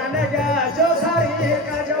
मान गया जो सारी का जो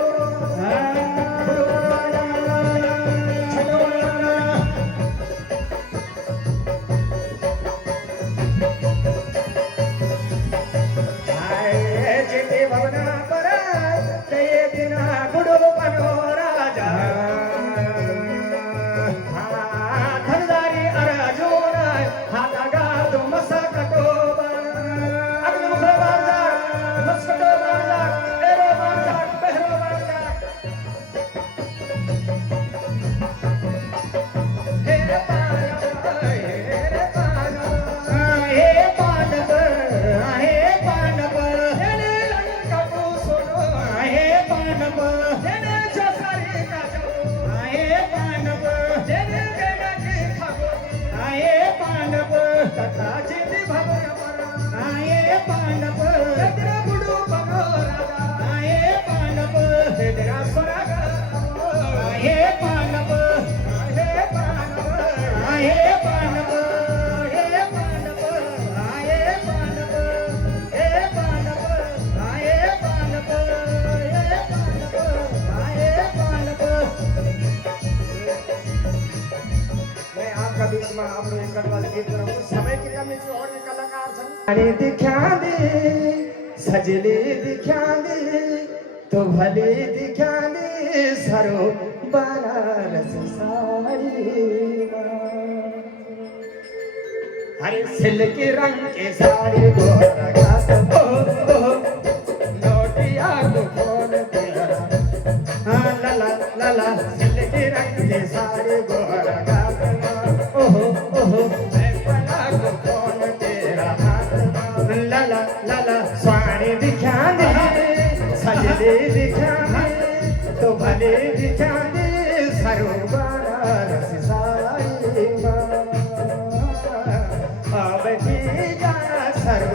दिखा दे सजले दिखा दे तो भले दिखा दे सरो बनारस साड़ी हरे सिल्क रंग के साड़ी गोरा घास लौटिया को कौन तेरा ला ला ला सिल्क रंग के साड़ी गोरा घास ओहो ओहो लाला स्वाणी दिखा दे सजले दिखा दे तो भले दिखा दे सरोवर साई अब की जा सर